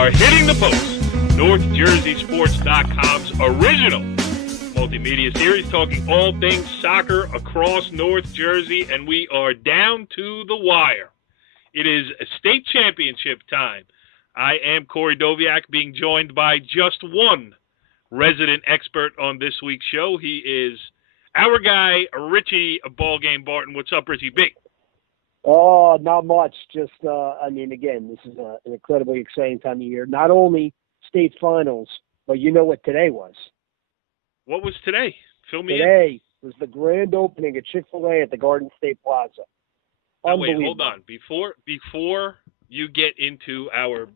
are Hitting the Post, NorthJerseySports.com's original multimedia series talking all things soccer across North Jersey, and we are down to the wire. It is state championship time. I am Corey Doviak, being joined by just one resident expert on this week's show. He is our guy, Richie Ballgame Barton. What's up, Richie B? Oh, not much. Just, again, this is an incredibly exciting time of year. Not only state finals, but you know what today was. What was today? Fill me in. Today was the grand opening of Chick-fil-A at the Garden State Plaza. Oh, wait, hold on. Before you get into our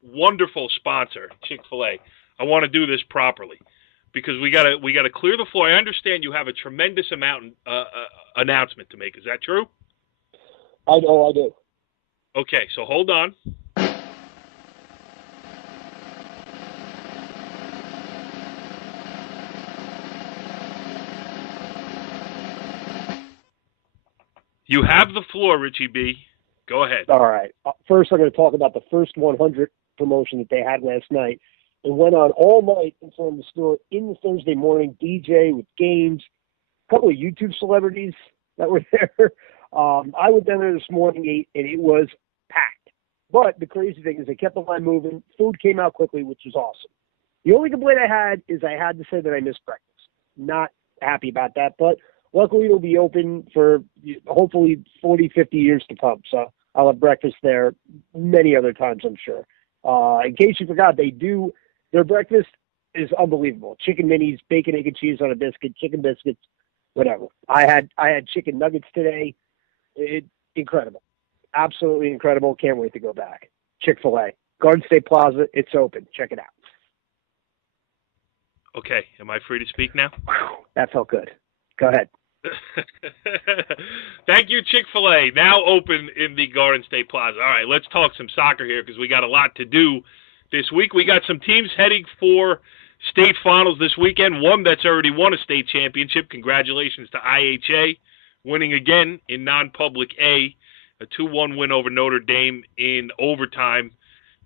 wonderful sponsor, Chick-fil-A, I want to do this properly because we gotta clear the floor. I understand you have a tremendous announcement to make. Is that true? I do. Okay, so hold on. You have the floor, Richie B. Go ahead. All right. First, I'm going to talk about the first 100 promotion that they had last night. It went on all night in front of the store in the Thursday morning, DJ with games, a couple of YouTube celebrities that were there. I went down there this morning, and it was packed. But the crazy thing is they kept the line moving. Food came out quickly, which was awesome. The only complaint I had is I had to say that I missed breakfast. Not happy about that, but luckily it'll be open for hopefully 40, 50 years to come. So I'll have breakfast there many other times, I'm sure. In case you forgot, their breakfast is unbelievable. Chicken minis, bacon, egg, and cheese on a biscuit, chicken biscuits, whatever. I had chicken nuggets today. Incredible. Absolutely incredible. Can't wait to go back. Chick-fil-A. Garden State Plaza, it's open. Check it out. Okay. Am I free to speak now? That felt good. Go ahead. Thank you, Chick-fil-A. Now open in the Garden State Plaza. All right, let's talk some soccer here because we got a lot to do this week. We got some teams heading for state finals this weekend. One that's already won a state championship. Congratulations to IHA, winning again in non-public A, a 2-1 win over Notre Dame in overtime.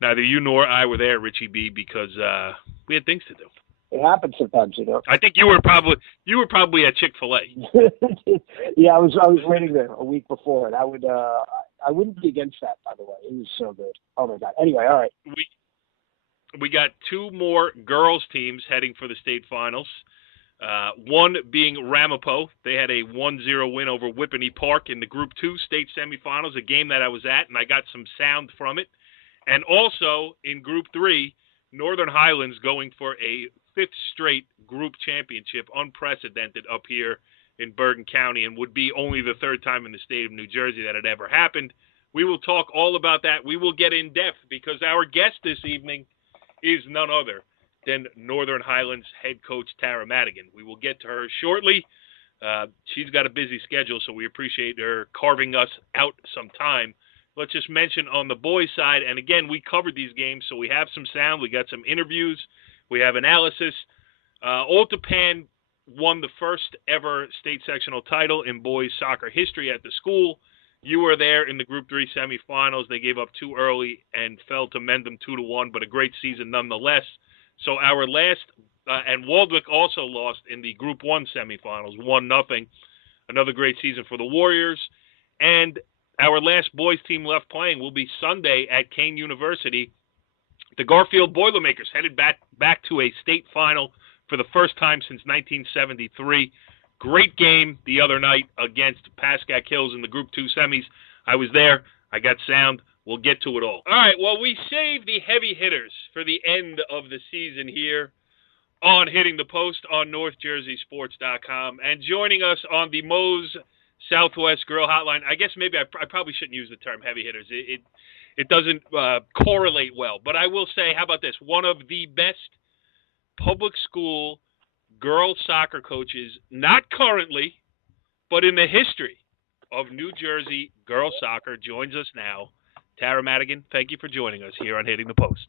Neither you nor I were there, Richie B, because we had things to do. It happens sometimes, you know. I think you were probably at Chick-fil-A. Yeah, I was waiting there a week before, and I wouldn't be against that. By the way, it was so good. Oh my God. Anyway, all right. We got two more girls teams heading for the state finals. One being Ramapo. They had a 1-0 win over Whippany Park in the Group 2 state semifinals, a game that I was at, and I got some sound from it. And also in Group 3, Northern Highlands going for a 5th straight group championship, unprecedented up here in Bergen County, and would be only the 3rd time in the state of New Jersey that it ever happened. We will talk all about that. We will get in depth because our guest this evening is none other than Northern Highlands head coach Tara Madigan. We will get to her shortly. She's got a busy schedule, so we appreciate her carving us out some time. Let's just mention on the boys' side, and again, we covered these games, so we have some sound. We got some interviews. We have analysis. Old Tappan won the first ever state sectional title in boys soccer history at the school. You were there in the Group 3 semifinals. They gave up 2 early and fell to Mendham 2-1, but a great season nonetheless. So our last, and Waldwick also lost in the Group 1 semifinals, 1-0. Another great season for the Warriors. And our last boys team left playing will be Sunday at Kean University. The Garfield Boilermakers headed back to a state final for the first time since 1973. Great game the other night against Pascack Hills in the Group 2 semis. I was there. I got sound. We'll get to it all. All right, well, we saved the heavy hitters for the end of the season here on Hitting the Post on NorthJerseySports.com. And joining us on the Moe's Southwest Grill Hotline, I guess maybe I probably shouldn't use the term heavy hitters. It doesn't correlate well. But I will say, how about this? One of the best public school girls soccer coaches, not currently, but in the history of New Jersey girls soccer, joins us now. Tara Madigan, thank you for joining us here on Hitting the Post.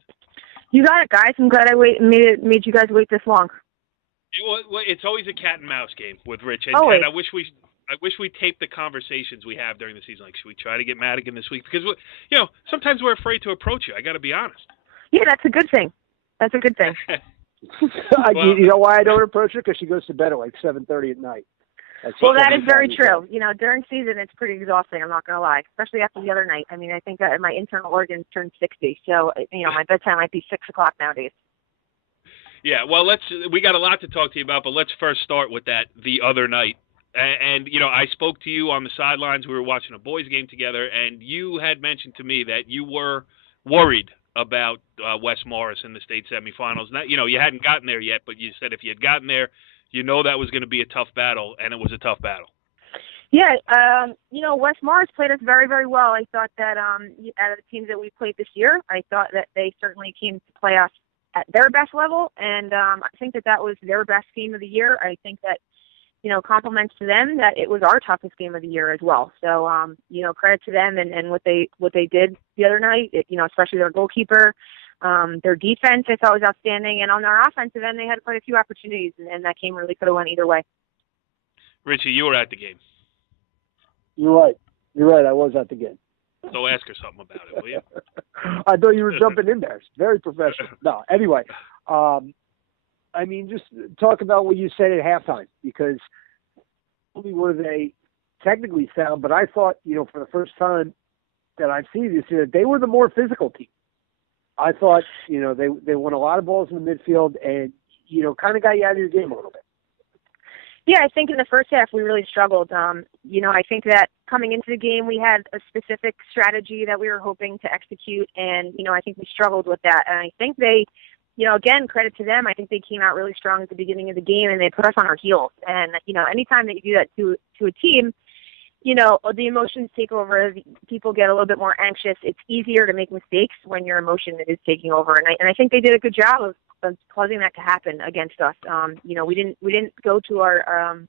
You got it, guys. I'm glad I made you guys wait this long. It's always a cat and mouse game with Rich, and I wish we taped the conversations we have during the season. Like, should we try to get Madigan this week? Because sometimes we're afraid to approach you. I got to be honest. Yeah, that's a good thing. That's a good thing. You know why I don't approach her? Because she goes to bed at like 7:30 at night. Well, that is very true. You know, during season, it's pretty exhausting. I'm not going to lie, especially after the other night. I mean, I think that my internal organs turned 60, so you know, my bedtime might be 6 o'clock nowadays. Yeah, well, we got a lot to talk to you about, but let's first start with that the other night. And you know, I spoke to you on the sidelines. We were watching a boys' game together, and you had mentioned to me that you were worried about West Morris in the state semifinals. Now, you know, you hadn't gotten there yet, but you said if you had gotten there, you know that was going to be a tough battle, and it was a tough battle. Yeah, you know, West Morris played us very, very well. I thought that out of the teams that we played this year, I thought that they certainly came to play us at their best level, and I think that was their best game of the year. I think that, you know, compliments to them that it was our toughest game of the year as well. So, you know, credit to them and what they did the other night, you know, especially their goalkeeper. Their defense, I thought, was outstanding. And on their offensive end, they had quite a few opportunities, and that game really could have went either way. Richie, you were at the game. You're right. I was at the game. So ask her something about it, will you? I thought you were jumping in there. Very professional. No, anyway. I mean, just talk about what you said at halftime, because not only were they technically sound, but I thought, you know, for the first time that I've seen this year, they were the more physical team. I thought, you know, they won a lot of balls in the midfield and, you know, kind of got you out of your game a little bit. Yeah, I think in the first half we really struggled. You know, I think that coming into the game we had a specific strategy that we were hoping to execute, and, you know, I think we struggled with that. And I think they, you know, again, credit to them, I think they came out really strong at the beginning of the game and they put us on our heels. And, you know, anytime that you do that to a team, you know, the emotions take over. People get a little bit more anxious. It's easier to make mistakes when your emotion is taking over. And I think they did a good job of causing that to happen against us. You know, we didn't go to our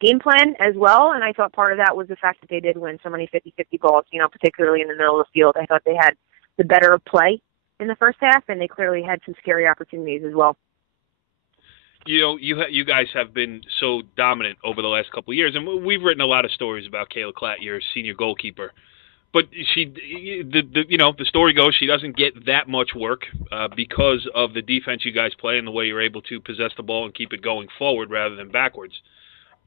game plan as well. And I thought part of that was the fact that they did win so many 50-50 balls, you know, particularly in the middle of the field. I thought they had the better of play in the first half, and they clearly had some scary opportunities as well. You know, you guys have been so dominant over the last couple of years, and we've written a lot of stories about Kayla Klatt, your senior goalkeeper. But the story goes she doesn't get that much work because of the defense you guys play and the way you're able to possess the ball and keep it going forward rather than backwards.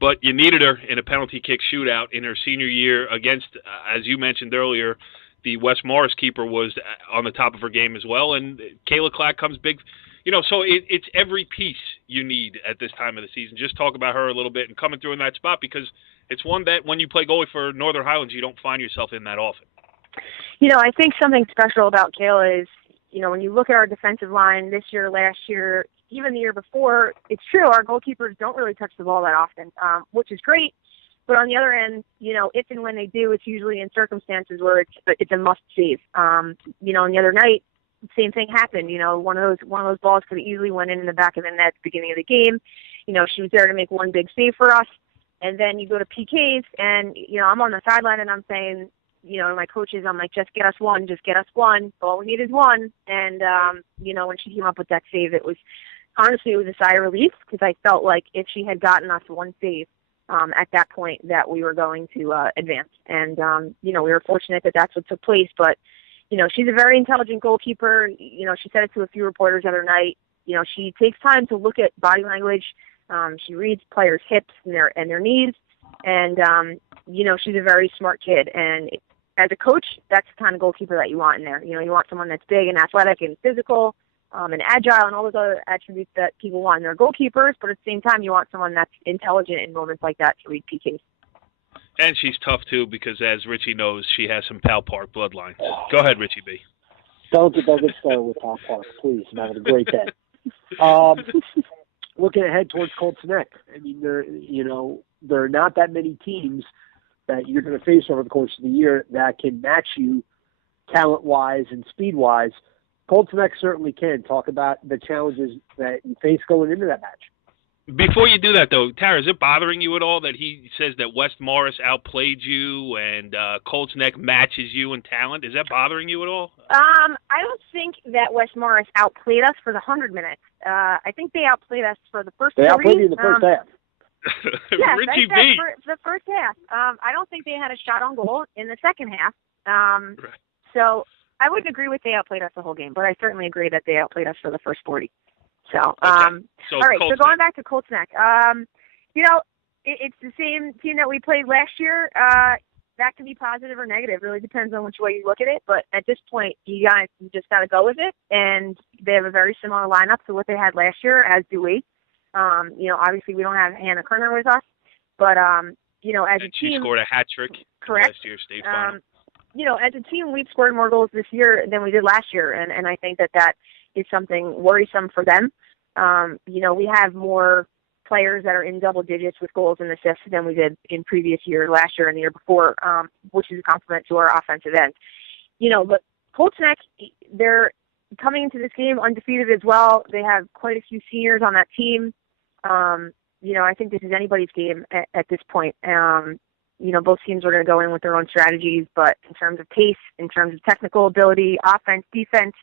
But you needed her in a penalty kick shootout in her senior year against, as you mentioned earlier, the West Morris keeper was on the top of her game as well, and Kayla Klatt comes big. You know, so it's every piece you need at this time of the season. Just talk about her a little bit and coming through in that spot, because it's one that when you play goalie for Northern Highlands, you don't find yourself in that often. You know, I think something special about Kayla is, you know, when you look at our defensive line this year, last year, even the year before, it's true, our goalkeepers don't really touch the ball that often, which is great. But on the other end, you know, if and when they do, it's usually in circumstances where it's a must save. You know, and the other night, same thing happened. You know, one of those balls could have easily went in the back of the net at the beginning of the game. You know, she was there to make one big save for us. And then you go to PKs, and, you know, I'm on the sideline, and I'm saying, you know, to my coaches, I'm like, just get us one. All we need is one. And, you know, when she came up with that save, honestly, it was a sigh of relief, because I felt like if she had gotten us one save at that point, that we were going to advance. And, you know, we were fortunate that that's what took place. But, you know, she's a very intelligent goalkeeper. You know, she said it to a few reporters the other night. You know, she takes time to look at body language. She reads players' hips and their knees. And, you know, she's a very smart kid. And as a coach, that's the kind of goalkeeper that you want in there. You know, you want someone that's big and athletic and physical and agile and all those other attributes that people want in their goalkeepers. But at the same time, you want someone that's intelligent in moments like that to read PKs. And she's tough, too, because as Richie knows, she has some Pal Park bloodline. Go ahead, Richie B. Don't get started with Pal Park, please. I'm having a great day. Looking ahead towards Colts Neck, I mean, there are not that many teams that you're going to face over the course of the year that can match you talent-wise and speed-wise. Colts Neck certainly can. Talk about the challenges that you face going into that match. Before you do that, though, Tara, is it bothering you at all that he says that West Morris outplayed you and Colts Neck matches you in talent? Is that bothering you at all? I don't think that West Morris outplayed us for the 100 minutes. I think they outplayed us for the first 30. They outplayed you in the first half. Yes, Richie B. For the first half. I don't think they had a shot on goal in the second half. Right. So I wouldn't agree with they outplayed us the whole game, but I certainly agree that they outplayed us for the first 40. So, So all right. Colts So going Neck. back to Colts Neck, it's the same team that we played last year. That can be positive or negative. Really depends on which way you look at it. But at this point, you just got to go with it. And they have a very similar lineup to what they had last year, as do we. Obviously we don't have Hannah Kerner with us, but as a team, she scored a hat trick correct. last year's state final. As a team, we've scored more goals this year than we did last year, and I think that is something worrisome for them. We have more players that are in double digits with goals and assists than we did in previous years, last year and the year before, which is a compliment to our offensive end. But Colts Neck, they're coming into this game undefeated as well. They have quite a few seniors on that team. I think this is anybody's game at this point. Both teams are going to go in with their own strategies, but in terms of pace, in terms of technical ability, offense, defense,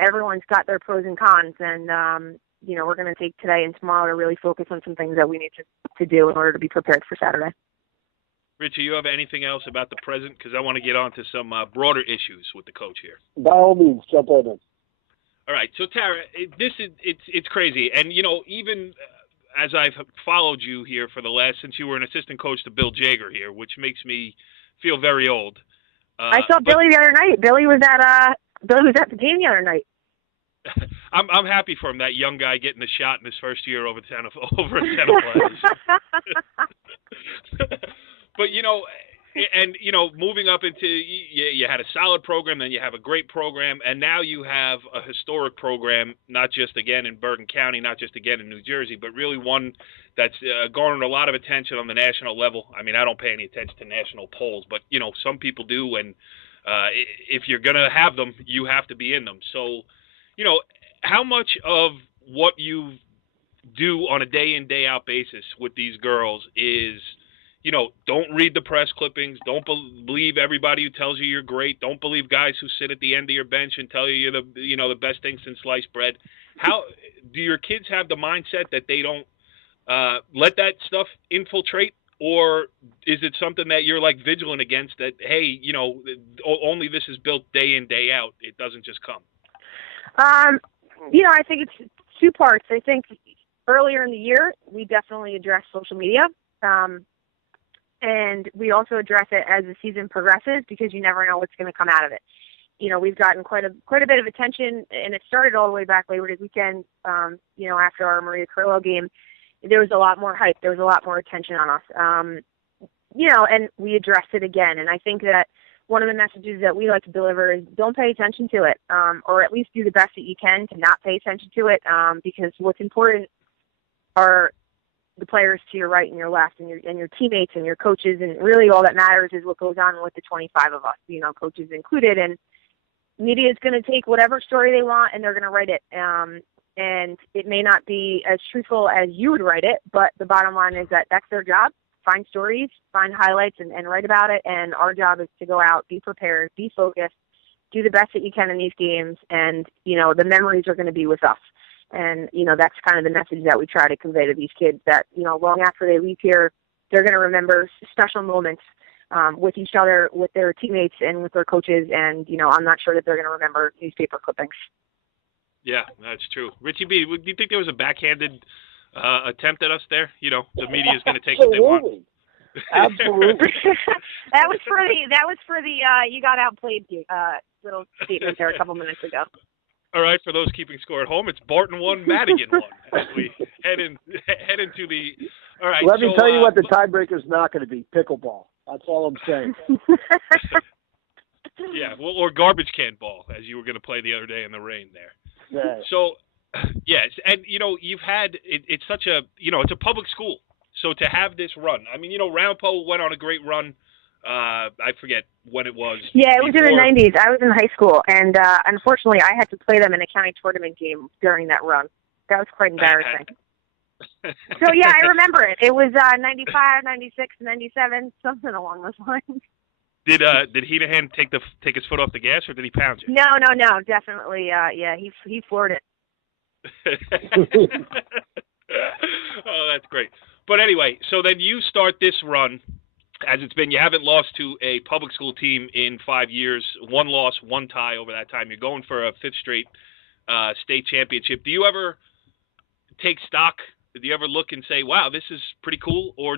everyone's got their pros and cons. And, we're going to take today and tomorrow to really focus on some things that we need to do in order to be prepared for Saturday. Richie, you have anything else about the present? Because I want to get on to some broader issues with the coach here. By all means, jump right in. All right. So, Tara, it's crazy. And, even as I've followed you here since you were an assistant coach to Bill Jager here, which makes me feel very old. I saw Billy the other night. Billy was at the game the other night. I'm happy for him, that young guy getting a shot in his first year over Tennis Players. But, moving up into, you had a solid program, then you have a great program, and now you have a historic program, not just again in Bergen County, not just again in New Jersey, but really one that's garnered a lot of attention on the national level. I mean, I don't pay any attention to national polls, but, some people do, and if you're going to have them, you have to be in them. So, how much of what you do on a day-in, day-out basis with these girls is, don't read the press clippings. Don't believe everybody who tells you you're great. Don't believe guys who sit at the end of your bench and tell you you're the best thing since sliced bread. How do your kids have the mindset that they don't let that stuff infiltrate, or is it something that you're like vigilant against? That hey, only this is built day in, day out. It doesn't just come. I think it's two parts. I think earlier in the year we definitely addressed social media. And we also address it as the season progresses because you never know what's going to come out of it. We've gotten quite a bit of attention, and it started all the way back Labor Day weekend. After our Maria Carrillo game, there was a lot more hype. There was a lot more attention on us. And we addressed it again. And I think that one of the messages that we like to deliver is don't pay attention to it, or at least do the best that you can to not pay attention to it, because what's important are the players to your right and your left, and your teammates and your coaches, and really all that matters is what goes on with the 25 of us, coaches included. And media is going to take whatever story they want and they're going to write it. And it may not be as truthful as you would write it, but the bottom line is that that's their job. Find stories, find highlights, and write about it. And our job is to go out, be prepared, be focused, do the best that you can in these games. And, the memories are going to be with us. And, that's kind of the message that we try to convey to these kids, that, long after they leave here, they're going to remember special moments with each other, with their teammates, and with their coaches. And, I'm not sure that they're going to remember newspaper clippings. Yeah, that's true. Richie B., do you think there was a backhanded attempt at us there? The media is going to take what they want. Absolutely. That was for the you got outplayed little statement there a couple minutes ago. All right, for those keeping score at home, it's Barton 1, Madigan 1 as we head into the. All right. Let me tell you what the tiebreaker is not going to be: pickleball. That's all I'm saying. Yeah, well, or garbage can ball, as you were going to play the other day in the rain there. Yeah. So, yes, and you've had it's such a it's a public school, so to have this run, I mean, Ramapo went on a great run. I forget when it was. Yeah, it was in the 90s. I was in high school, and unfortunately, I had to play them in a county tournament game during that run. That was quite embarrassing. So, yeah, I remember it. It was 95, 96, 97, something along those lines. Did Heenehan take his foot off the gas, or did he pound you? No, definitely. Yeah, he floored it. Oh, that's great. But anyway, so then you start this run. as it's been. You haven't lost to a public school team in 5 years. 1 loss, 1 tie over that time. You're going for a 5th straight state championship. Do you ever take stock? Do you ever look and say, wow, this is pretty cool? Or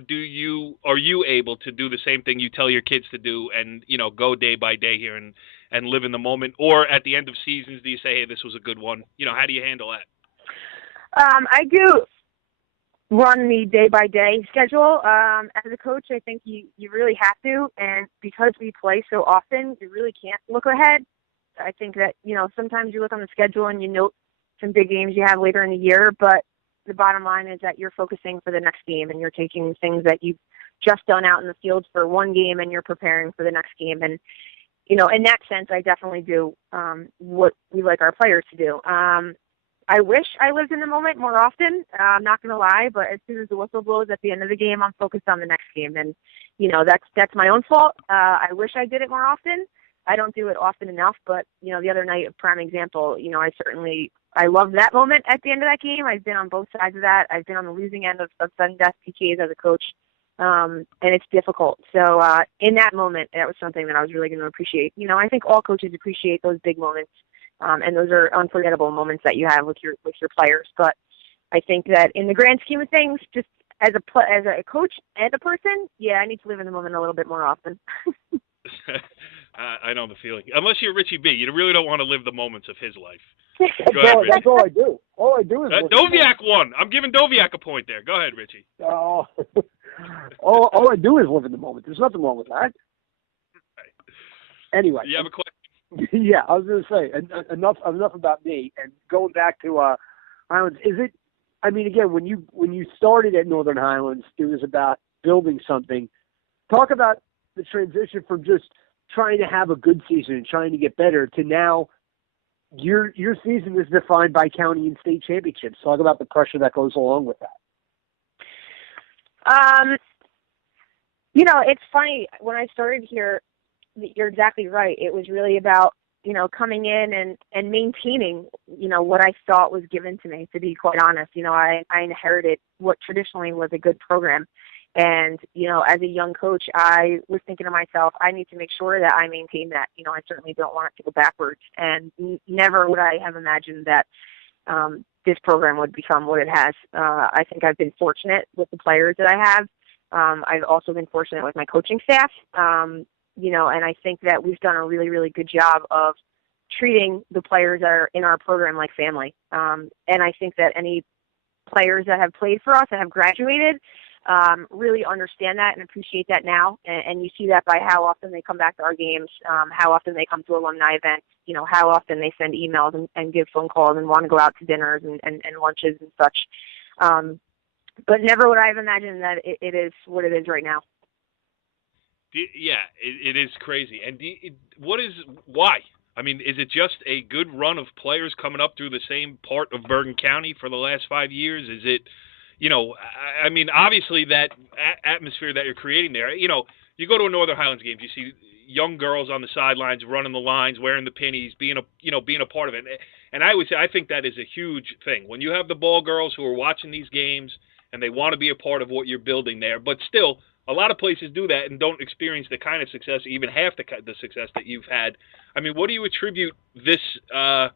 are you able to do the same thing you tell your kids to do and, go day by day here and live in the moment? Or at the end of seasons, do you say, hey, this was a good one? How do you handle that? I do run the day-by-day schedule. As a coach, I think you really have to, and because we play so often, you really can't look ahead. I think that, sometimes you look on the schedule and you note some big games you have later in the year, but the bottom line is that you're focusing for the next game, and you're taking things that you've just done out in the field for one game, and you're preparing for the next game. And, in that sense, I definitely do what we like our players to do. I wish I lived in the moment more often. I'm not going to lie, but as soon as the whistle blows at the end of the game, I'm focused on the next game. And, that's my own fault. I wish I did it more often. I don't do it often enough, but, the other night, a prime example, I love that moment at the end of that game. I've been on both sides of that. I've been on the losing end of sudden death PKs as a coach, and it's difficult. So in that moment, that was something that I was really going to appreciate. I think all coaches appreciate those big moments. And those are unforgettable moments that you have with your players. But I think that in the grand scheme of things, just as a coach and a person, yeah, I need to live in the moment a little bit more often. I know the feeling. Unless you're Richie B, you really don't want to live the moments of his life. That's all I do. All I do is Doviak won. I'm giving Doviak a point there. Go ahead, Richie. Oh, all I do is live in the moment. There's nothing wrong with that. Anyway. You have a question? Yeah, I was going to say enough about me. And going back to Highlands, again, when you started at Northern Highlands, it was about building something. Talk about the transition from just trying to have a good season and trying to get better to now your season is defined by county and state championships. Talk about the pressure that goes along with that. It's funny. When I started here, you're exactly right. It was really about, coming in and maintaining, what I thought was given to me, to be quite honest. I inherited what traditionally was a good program. And, as a young coach, I was thinking to myself, I need to make sure that I maintain that. I certainly don't want it to go backwards. And never would I have imagined that this program would become what it has. I think I've been fortunate with the players that I have. I've also been fortunate with my coaching staff. And I think that we've done a really, really good job of treating the players that are in our program like family. And I think that any players that have played for us, that have graduated, really understand that and appreciate that now. And you see that by how often they come back to our games, how often they come to alumni events, how often they send emails and give phone calls and want to go out to dinners and lunches and such. But never would I have imagined that it is what it is right now. Yeah, it is crazy. And why? I mean, is it just a good run of players coming up through the same part of Bergen County for the last 5 years? Is it, obviously that atmosphere that you're creating there, you go to a Northern Highlands game, you see young girls on the sidelines running the lines, wearing the pennies, being a part of it. And I would say, I think that is a huge thing. When you have the ball girls who are watching these games and they want to be a part of what you're building there, but still, a lot of places do that and don't experience the kind of success, even half the success that you've had. I mean, what do you attribute this run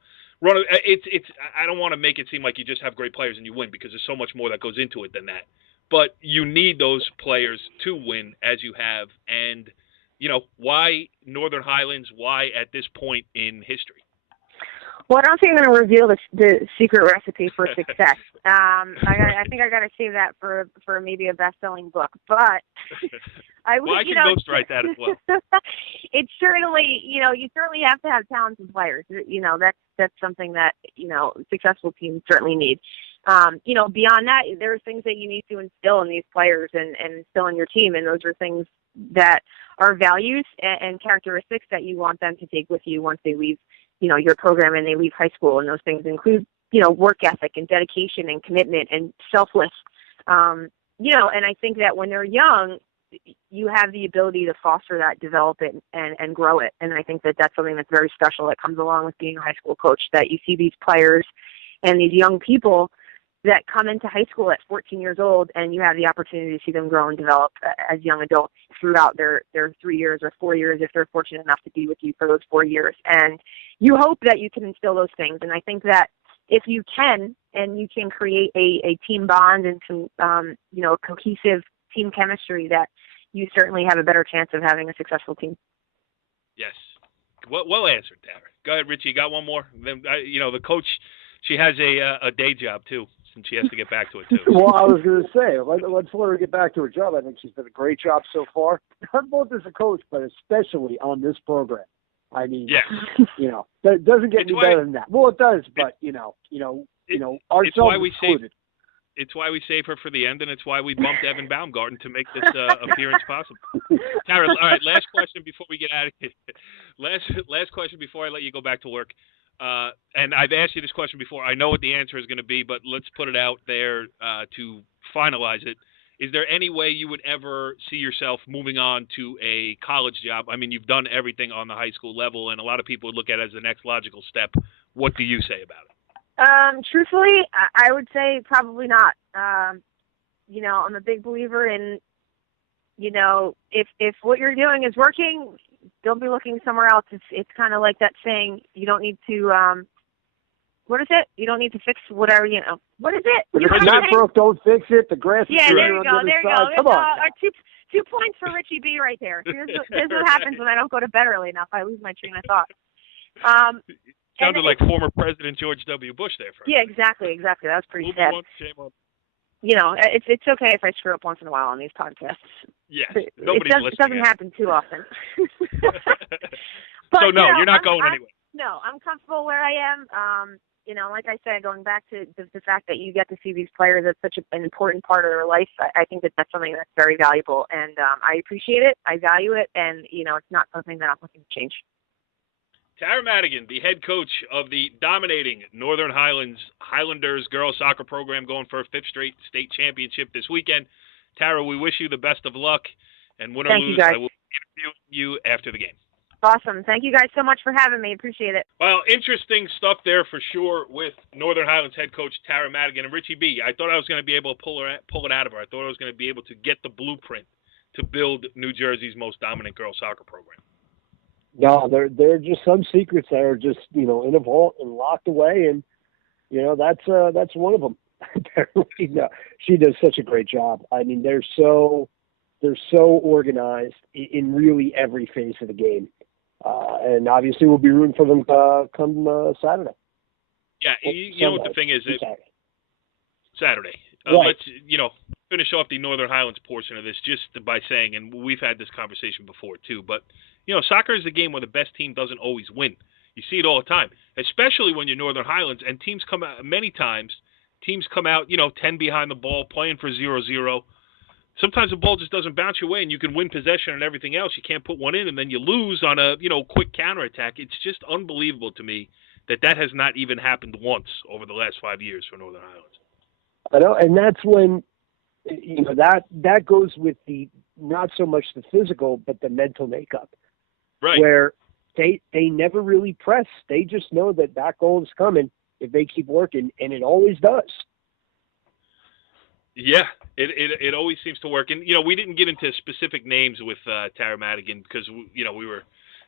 of? I don't want to make it seem like you just have great players and you win, because there's so much more that goes into it than that. But you need those players to win, as you have. And, why Northern Highlands? Why at this point in history? Well, I don't think I'm going to reveal the secret recipe for success. I think I got to save that for maybe a best-selling book. But I would, I can ghostwrite that as well. It's certainly, you certainly have to have talented players. That's something that successful teams certainly need. Beyond that, there are things that you need to instill in these players and instill in your team, and those are things that are values and characteristics that you want them to take with you once they leave your program and they leave high school. And those things include, work ethic and dedication and commitment and selfless. And I think that when they're young, you have the ability to foster that, develop it, and grow it. And I think that that's something that's very special that comes along with being a high school coach, that you see these players and these young people that come into high school at 14 years old, and you have the opportunity to see them grow and develop as young adults throughout their 3 years or 4 years if they're fortunate enough to be with you for those 4 years. And you hope that you can instill those things. And I think that if you can, and you can create a team bond and some, cohesive team chemistry, that you certainly have a better chance of having a successful team. Yes. Well answered, Tara. Go ahead, Richie. You got one more? Then, the coach, she has a day job, too, since she has to get back to it, too. Well, I was going to say, let's let her get back to her job. I think she's done a great job so far, not both as a coach, but especially on this program. I mean, that doesn't get any better than that. Well, it does, but, ourselves included. It's why we save her for the end, and it's why we bumped Evan Baumgarten to make this appearance possible. Tara, all right, last question before we get out of here. Last question before I let you go back to work. And I've asked you this question before. I know what the answer is going to be, but let's put it out there to finalize it. Is there any way you would ever see yourself moving on to a college job? I mean, you've done everything on the high school level, and a lot of people would look at it as the next logical step. What do you say about it? Truthfully, I would say probably not. I'm a big believer in, if what you're doing is working, don't be looking somewhere else. It's kind of like that saying, you don't need to, what is it? You don't need to fix whatever, What is it? If it's not broke, don't fix it. The grass is there you go. There you go. Come on. 2 points for Richie B right there. Here's what happens when I don't go to bed early enough. I lose my train of thought. Sounded like former President George W. Bush there. Yeah, exactly. That was pretty sad. It's okay if I screw up once in a while on these podcasts. Yes, nobody's listening. It doesn't happen too often. But, you're not going anywhere. No, I'm comfortable where I am. Like I said, going back to the fact that you get to see these players as such an important part of their life, I think that's something that's very valuable, and I appreciate it. I value it, and it's not something that I'm looking to change. Tara Madigan, the head coach of the dominating Northern Highlanders girls soccer program, going for a 5th straight state championship this weekend. Tara, we wish you the best of luck, and win or lose, I will interview you after the game. Awesome. Thank you guys so much for having me. Appreciate it. Well, interesting stuff there for sure with Northern Highlands head coach Tara Madigan. And Richie B, I thought I was going to be able to pull it out of her. I thought I was going to be able to get the blueprint to build New Jersey's most dominant girls soccer program. No, there are just some secrets that are just, in a vault and locked away, and, that's one of them. She does such a great job. I mean, they're so organized in really every phase of the game. And obviously we'll be rooting for them come Saturday. Yeah, what the thing is? Saturday. Right. Let's, finish off the Northern Highlands portion of this just by saying, and we've had this conversation before too, but, soccer is a game where the best team doesn't always win. You see it all the time, especially when you're Northern Highlands, and teams come out, 10 behind the ball, playing for 0-0. Sometimes the ball just doesn't bounce your way, and you can win possession and everything else. You can't put one in, and then you lose on a, quick counterattack. It's just unbelievable to me that has not even happened once over the last 5 years for Northern Highlands. I know, and that's when, that goes with the, not so much the physical, but the mental makeup. Right. Where they never really press. They just know that goal is coming if they keep working, and it always does. Yeah, it always seems to work. And, we didn't get into specific names with Tara Madigan because, we were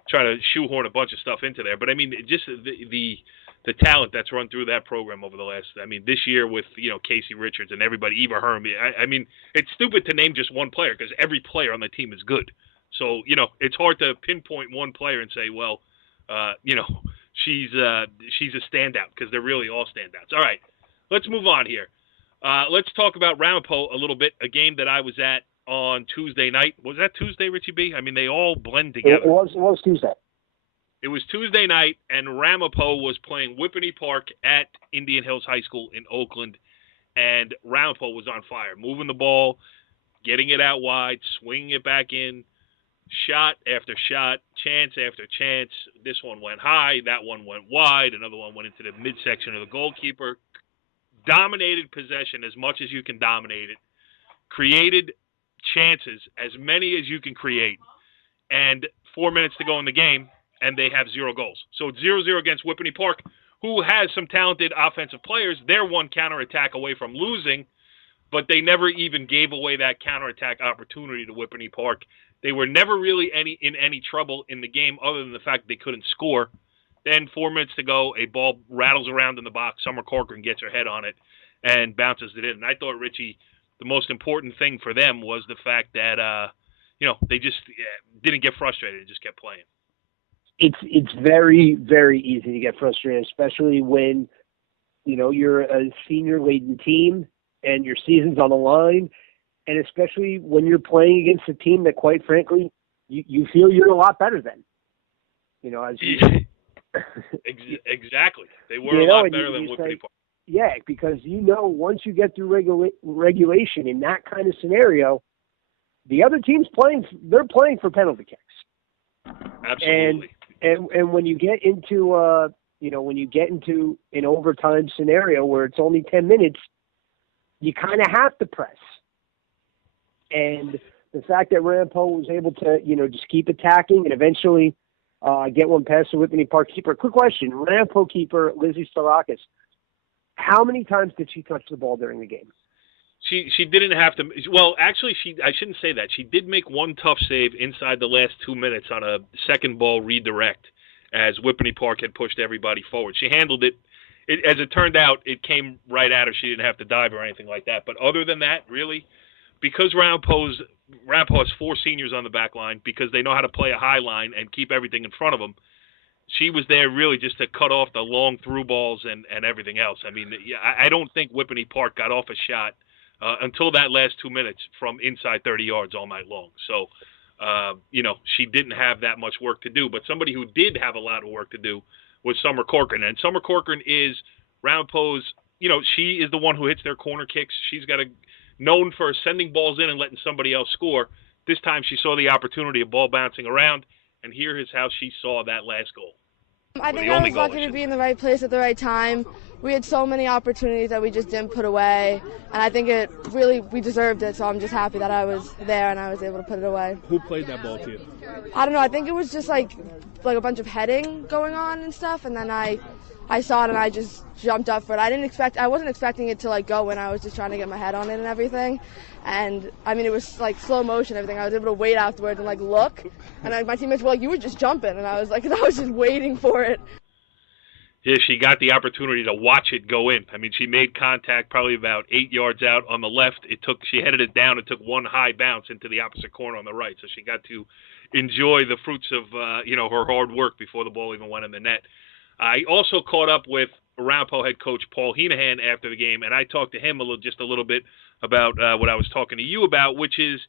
trying to shoehorn a bunch of stuff into there. But, I mean, just the talent that's run through that program over the last, this year with, Casey Richards and everybody, Eva Herm. I mean, it's stupid to name just one player because every player on the team is good. So, it's hard to pinpoint one player and say, well, she's a standout because they're really all standouts. All right, let's move on here. Let's talk about Ramapo a little bit, a game that I was at on Tuesday night. Was that Tuesday, Richie B? I mean, they all blend together. It was Tuesday. It was Tuesday night, and Ramapo was playing Whippany Park at Indian Hills High School in Oakland, and Ramapo was on fire, moving the ball, getting it out wide, swinging it back in, shot after shot, chance after chance. This one went high, that one went wide, another one went into the midsection of the goalkeeper. Dominated possession as much as you can dominate it. Created chances, as many as you can create. And 4 minutes to go in the game, and they have 0 goals. So it's 0-0 against Whippany Park, who has some talented offensive players, they're one counterattack away from losing, but they never even gave away that counterattack opportunity to Whippany Park. They were never really in any trouble in the game other than the fact that they couldn't score. Then 4 minutes to go, a ball rattles around in the box. Sommer Cochran gets her head on it and bounces it in. And I thought, Richie, the most important thing for them was the fact that, they just didn't get frustrated and just kept playing. It's very, very easy to get frustrated, especially when, you're a senior-laden team and your season's on the line, and especially when you're playing against a team that, quite frankly, you feel you're a lot better than. Exactly. They were a lot better than Whippany Park. Yeah, because once you get through regulation in that kind of scenario, the other team's they're playing for penalty kicks. Absolutely. And when you get into an overtime scenario where it's only 10 minutes, you kind of have to press. And the fact that Ramapo was able to, just keep attacking and eventually get one past the Whippany Park keeper. Quick question. Ramapo keeper, Lizzie Starakis, how many times did she touch the ball during the game? She didn't have to. Well, actually, I shouldn't say that. She did make one tough save inside the last 2 minutes on a second ball redirect as Whippany Park had pushed everybody forward. She handled it. As it turned out, it came right at her. She didn't have to dive or anything like that. But other than that, really, because Ramapo has 4 seniors on the back line, because they know how to play a high line and keep everything in front of them, she was there really just to cut off the long through balls and everything else. I mean, I don't think Whippany Park got off a shot until that last 2 minutes from inside 30 yards all night long. So, she didn't have that much work to do. But somebody who did have a lot of work to do was Sommer Cochran. And Sommer Cochran is Ramapo's, she is the one who hits their corner kicks. She's known for sending balls in and letting somebody else score. This time she saw the opportunity of ball bouncing around, and here is how she saw that last goal. I think I was lucky to be in the right place at the right time. We had so many opportunities that we just didn't put away, and I think we deserved it, so I'm just happy that I was there and I was able to put it away. Who played that ball to you? I don't know. I think it was just like a bunch of heading going on and stuff, and then I saw it and I just jumped up for it. I wasn't expecting it to go in. I was just trying to get my head on it and everything. And I mean, it was slow motion, everything. I was able to wait afterwards and look. And my teammates were like, "You were just jumping," and I was just waiting for it. Yeah, she got the opportunity to watch it go in. I mean, she made contact probably about 8 yards out on the left. She headed it down. It took one high bounce into the opposite corner on the right. So she got to enjoy the fruits of her hard work before the ball even went in the net. I also caught up with Ramapo head coach Paul Heenehan after the game, and I talked to him just a little bit about what I was talking to you about, which is,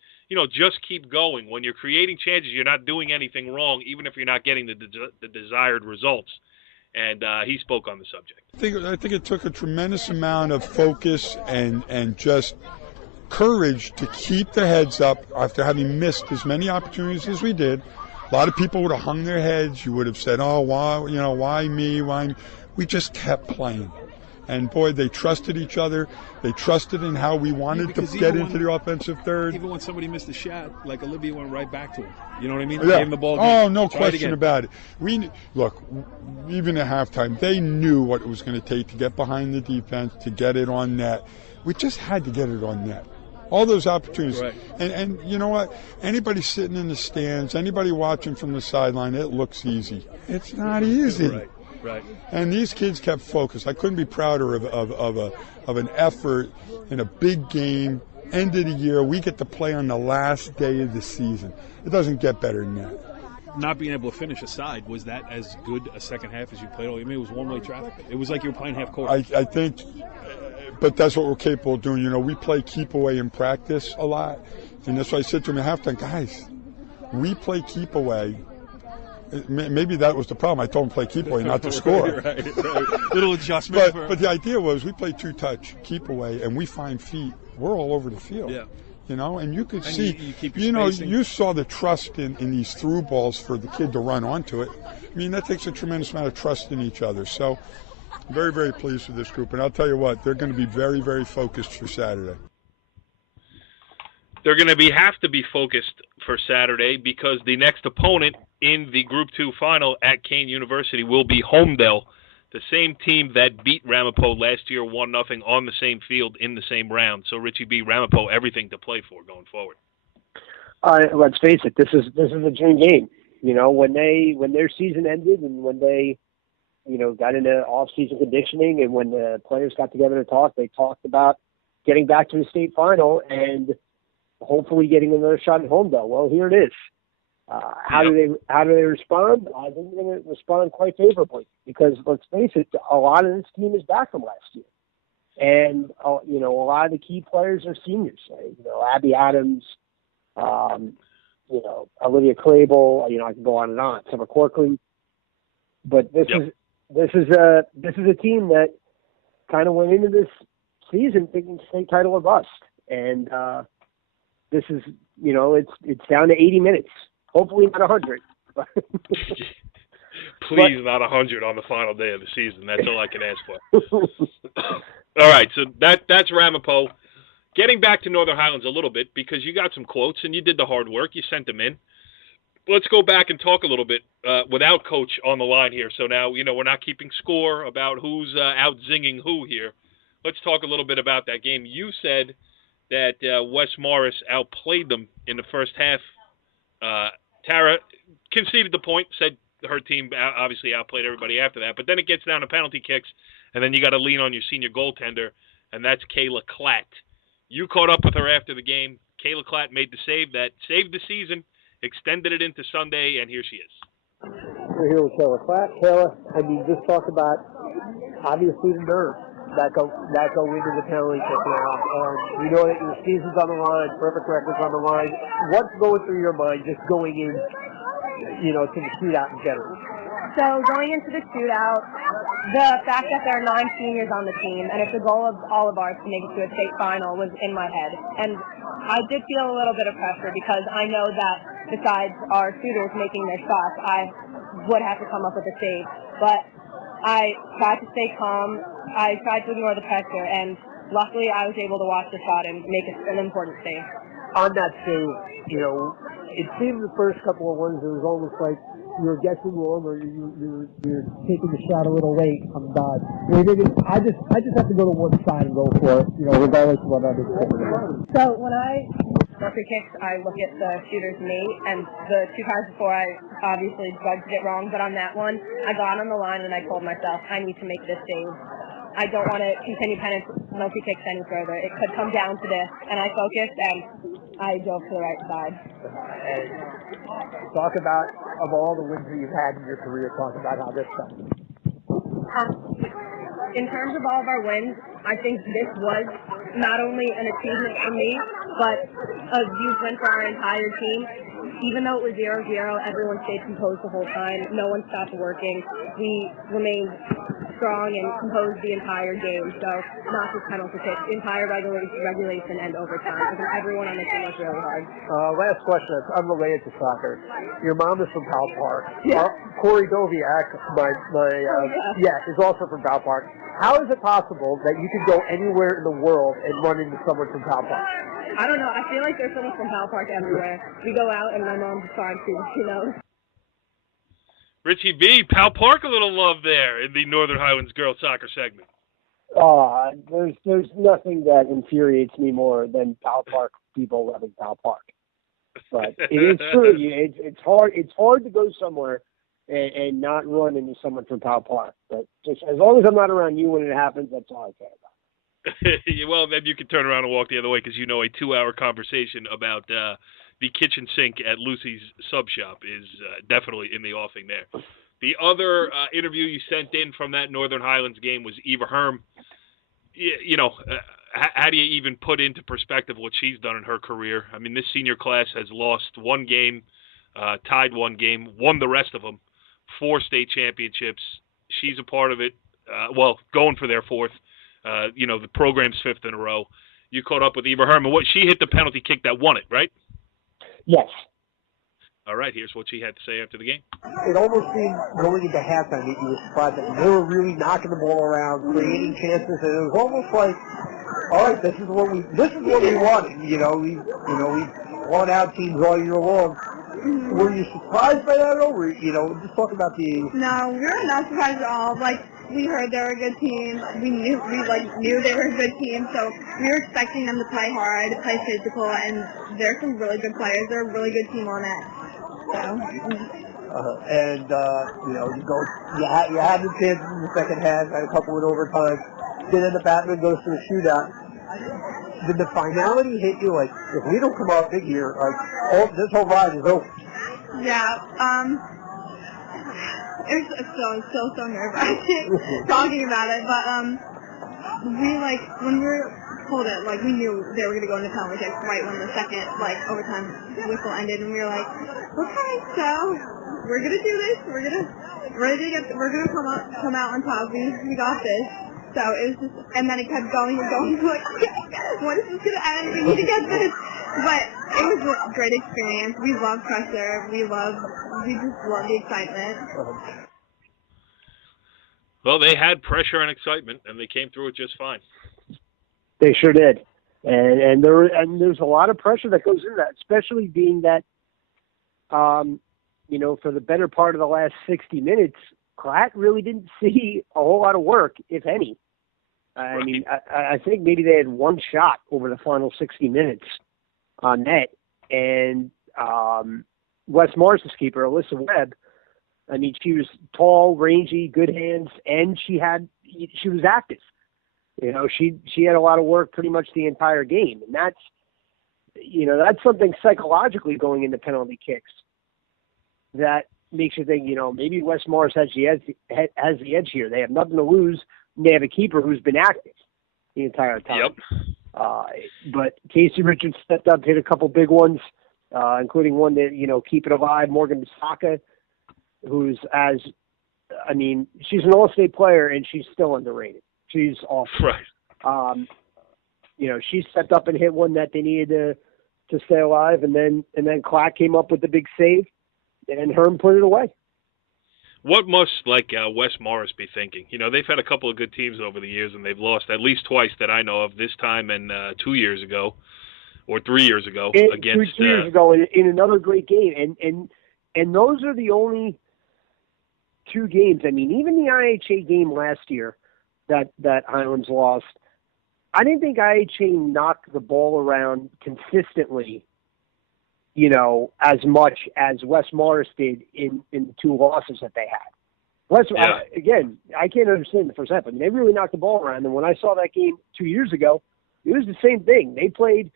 just keep going. When you're creating chances, you're not doing anything wrong, even if you're not getting the desired results. And he spoke on the subject. I think it took a tremendous amount of focus and just courage to keep the heads up after having missed as many opportunities as we did. A lot of people would have hung their heads. You would have said, "Oh, why me? Why me?" We just kept playing. And, boy, they trusted each other. They trusted in how we wanted to get into the offensive third. Even when somebody missed a shot, Olivia went right back to him. You know what I mean? Yeah. Gave him the ball again. Oh, no question about it. Look, even at halftime, they knew what it was going to take to get behind the defense, to get it on net. We just had to get it on net. All those opportunities. Right. And you know what? Anybody sitting in the stands, anybody watching from the sideline, it looks easy. It's not easy. Right. And these kids kept focused. I couldn't be prouder of an effort in a big game, end of the year. We get to play on the last day of the season. It doesn't get better than that. Not being able to finish aside, was that as good a second half as you played all? I mean, it was one-way traffic. It was like you were playing half court. I think, but that's what we're capable of doing. We play keep away in practice a lot. And that's why I said to them at halftime, guys, we play keep away. Maybe that was the problem. I told him play keep away, not to score. right. Little adjustment. But the idea was we play two-touch keep away, and we find feet. We're all over the field. Yeah. And you could and see, spacing. you saw the trust in these through balls for the kid to run onto it. I mean, that takes a tremendous amount of trust in each other. So, very, very pleased with this group. And I'll tell you what, they're going to be very, very focused for Saturday. They're going to have to be focused for Saturday because the next opponent in the Group 2 final at Kean University will be Holmdel. the same team that beat Ramapo last year 1-0 on the same field in the same round. So Richie B, Ramapo, everything to play for going forward. Let's face it, this is a dream game. You know, when their season ended and when they, you know, got into off-season conditioning and when the players got together to talk, they talked about getting back to the state final and hopefully getting another shot at Holmdel. Well, here it is. How do they respond? I think they're going to respond quite favorably because let's face it, a lot of this team is back from last year, and you know, a lot of the key players are seniors. You know, Abby Adams, you know, Olivia Crable. You know, I can go on and on. Sommer Cochran, but this is a team that kind of went into this season thinking state title or bust, and this is, you know, it's down to 80 minutes. Hopefully not 100. Please, not 100 on the final day of the season. That's all I can ask for. All right, so that's Ramapo. Getting back to Northern Highlands a little bit, because you got some quotes and you did the hard work. You sent them in. Let's go back and talk a little bit without Coach on the line here. So now, you know, we're not keeping score about who's out zinging who here. Let's talk a little bit about that game. You said that West Morris outplayed them in the first half. Tara conceded the point, said her team obviously outplayed everybody after that. But then it gets down to penalty kicks, and then you got to lean on your senior goaltender, and that's Kayla Klatt. You caught up with her after the game. Kayla Klatt made the save that saved the season, extended it into Sunday, and here she is. We're here with Kayla Klatt. Kayla, I mean, just talk about obviously the nerves that go into the penalty kick now. And you know that your season's on the line, perfect record's on the line. What's going through your mind just going in, you know, to the shootout in general? So going into the shootout, the fact that there are 9 seniors on the team, and it's a goal of all of ours to make it to a state final, was in my head. And I did feel a little bit of pressure because I know that besides our shooters making their shots, I would have to come up with a save. But I tried to stay calm. I tried to ignore the pressure, and luckily I was able to watch the shot and make an important save. On that save, you know, it seemed the first couple of ones, it was almost like you were guessing wrong or you're taking the shot a little late on the dodge. I just have to go to one side and go for it, you know, regardless of what others think. So when I go free kicks, I look at the shooter's mate, and the 2 times before I obviously judged it wrong, but on that one, I got on the line and I told myself, I need to make this save. I don't want to continue penalty kicks any further. It could come down to this, and I focused and I dove to the right side. And talk about, of all the wins that you've had in your career, talk about how this felt. In terms of all of our wins, I think this was not only an achievement for me, but a huge win for our entire team. Even though it was 0-0, everyone stayed composed the whole time. No one stopped working. We remained strong and composed the entire game. So not just penalty kicks, entire regulation and overtime. I think everyone on the team was really hard. Last question. It's unrelated to soccer. Your mom is from Powell Park. Yeah. Corey Doviak, is also from Powell Park. How is it possible that you could go anywhere in the world and run into someone from Powell Park? I don't know. I feel like there's someone from Powell Park everywhere. We go out and my mom just finds people, you know. Richie B, Powell Park, a little love there in the Northern Highlands girls soccer segment. There's nothing that infuriates me more than Powell Park people loving Powell Park. But it is true. It's hard to go somewhere and not run into someone from Powell Park. But just as long as I'm not around you when it happens, that's all I care about. Well, then you can turn around and walk the other way because you know a 2-hour conversation about the kitchen sink at Lucy's Sub Shop is definitely in the offing there. The other interview you sent in from that Northern Highlands game was Eva Herm. You know, how do you even put into perspective what she's done in her career? I mean, this senior class has lost 1 game, tied 1 game, won the rest of them, 4 state championships. She's a part of it, going for their 4th. You know, the program's 5th in a row. You caught up with Eva Herman. She hit the penalty kick that won it, right? Yes. All right, here's what she had to say after the game. It almost seemed going into halftime that you were surprised that they were really knocking the ball around, creating chances, and it was almost like, all right, this is what we wanted. We've won out teams all year long. Were you surprised by that, or just talk about the? No, we were not surprised at all. Like, we heard they were a good team. We knew they were a good team, so we were expecting them to play hard, play physical, and they're some really good players. They're a really good team on that. So. You had the chances in the second half, had a couple in overtime. Then end up happening, goes to a shootout. Did the finality hit you like, if we don't come out big here, this whole ride is over? Yeah. It was so nerve-wracking talking about it, but when we were told it, we knew they were going to go into penalty kicks right when the second overtime whistle ended, and we were like, okay, so we're going to do this. We're going to come out on top. We got this. So it was just, and then it kept going and going. We're like, okay, when is this going to end? We need to get this. But it was a great experience. We love pressure. We just love the excitement. Well, they had pressure and excitement, and they came through it just fine. They sure did. And there's a lot of pressure that goes into that, especially being that, for the better part of the last 60 minutes, Klatt really didn't see a whole lot of work, if any. I mean, I think maybe they had one shot over the final 60 minutes on net. And West Morris's keeper, Alyssa Webb, I mean, she was tall, rangy, good hands, and she was active. She had a lot of work pretty much the entire game. And that's something psychologically going into penalty kicks that makes you think, maybe West Morris has the edge here. They have nothing to lose. And they have a keeper who's been active the entire time. Yep. But Casey Richards stepped up, hit a couple big ones, including one that, keep it alive, Morgan Bisaka, who's she's an all-state player and she's still underrated. She's awesome. Right. She stepped up and hit one that they needed to stay alive, and then Klatt came up with the big save, and Herm put it away. What must West Morris be thinking? They've had a couple of good teams over the years, and they've lost at least twice that I know of. This time and 2 years ago, or 3 years ago, against 2 years ago in another great game, and those are the only two games. I mean, even the IHA game last year that Highlands lost, I didn't think IHA knocked the ball around consistently, as much as West Morris did in the two losses that they had. Again, I can't understand the first half. I mean, they really knocked the ball around. And when I saw that game 2 years ago, it was the same thing. They played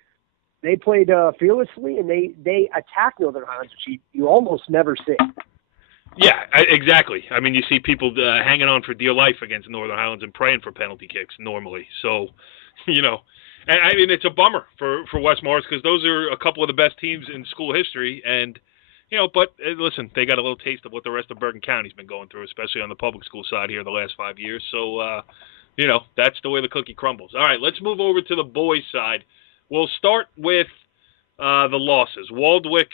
fearlessly, and they attacked Northern Highlands, which you almost never see. Yeah, exactly. I mean, you see people hanging on for dear life against Northern Highlands and praying for penalty kicks normally. So, and I mean, it's a bummer for West Morris because those are a couple of the best teams in school history. And, but listen, they got a little taste of what the rest of Bergen County's been going through, especially on the public school side here the last 5 years. So, that's the way the cookie crumbles. All right, let's move over to the boys' side. We'll start with the losses. Waldwick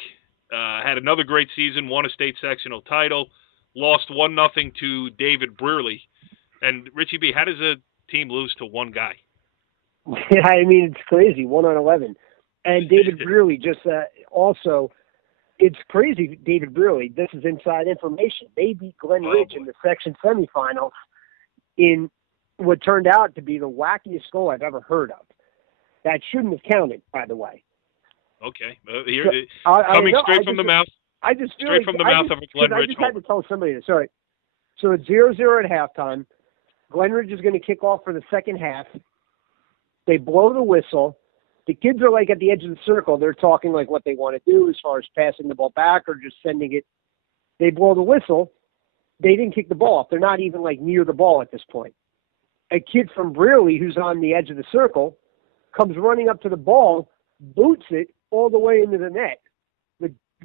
had another great season, won a state sectional title, lost 1-0 to David Brearley. And Richie B, how does a team lose to one guy? Yeah, I mean, it's crazy, 1-11. And David Brearley just also, it's crazy, David Brearley. This is inside information. They beat Glen Ridge in the section semifinals in what turned out to be the wackiest goal I've ever heard of. That shouldn't have counted, by the way. Okay. Coming straight from the mouth. I just feel straight from the mouth of a Glen Ridge. I just had to tell somebody this. Sorry. So it's 0-0 at halftime. Glen Ridge is going to kick off for the second half. They blow the whistle. The kids are at the edge of the circle. They're talking what they want to do as far as passing the ball back or just sending it. They blow the whistle. They didn't kick the ball off. They're not even near the ball at this point. A kid from Brearley who's on the edge of the circle comes running up to the ball, boots it all the way into the net.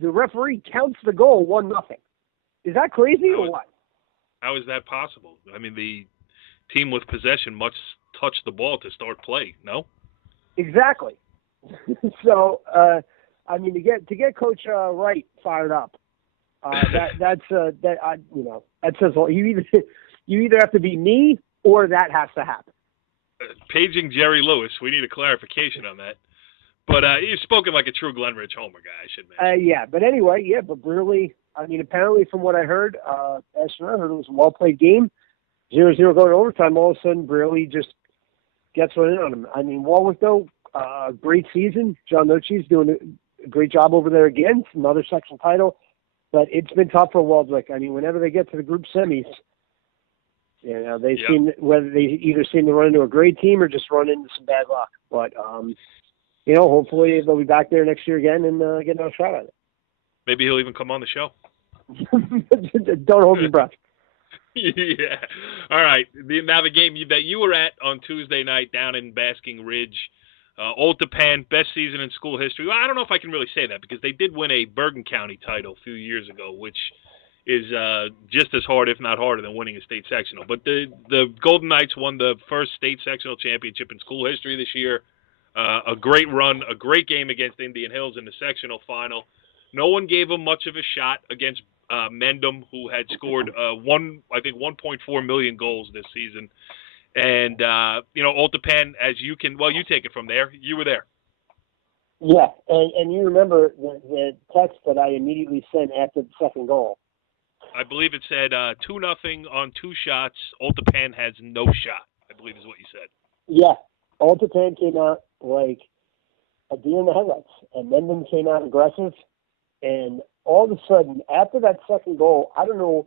The referee counts the goal 1-0. Is that crazy or what? How is that possible? I mean, the team with possession must touch the ball to start play, no? Exactly. So, to get Coach Wright fired up, that says all. You either have to be me or that has to happen. Paging Jerry Lewis, we need a clarification on that. But you've spoken like a true Glen Ridge homer guy, I should mention. But anyway, but Brearley, apparently from what I heard, it was a well-played game. 0-0 going to overtime, all of a sudden Braley just gets one in on him. I mean, Walworth, though, great season. John Nochi's doing a great job over there again, another section title. But it's been tough for Waldwick. I mean, whenever they get to the group semis, they seem, whether they either seem to run into a great team or just run into some bad luck. But, hopefully they'll be back there next year again and get another shot at it. Maybe he'll even come on the show. Don't hold your breath. Yeah. All right. Now the game that you were at on Tuesday night down in Basking Ridge, Old Tappan, best season in school history. Well, I don't know if I can really say that because they did win a Bergen County title a few years ago, which is just as hard, if not harder, than winning a state sectional. But the Golden Knights won the first state sectional championship in school history this year. A great run, a great game against Indian Hills in the sectional final. No one gave them much of a shot against Mendham, who had scored 1.4 million goals this season. And, Old Tappan, you take it from there. You were there. Yeah, and you remember the text that I immediately sent after the second goal. I believe it said 2-0 on 2 shots. Old Tappan has no shot, I believe is what you said. Yeah, Old Tappan came out like a deer in the headlights, and Mendham came out aggressive. And all of a sudden, after that second goal, I don't know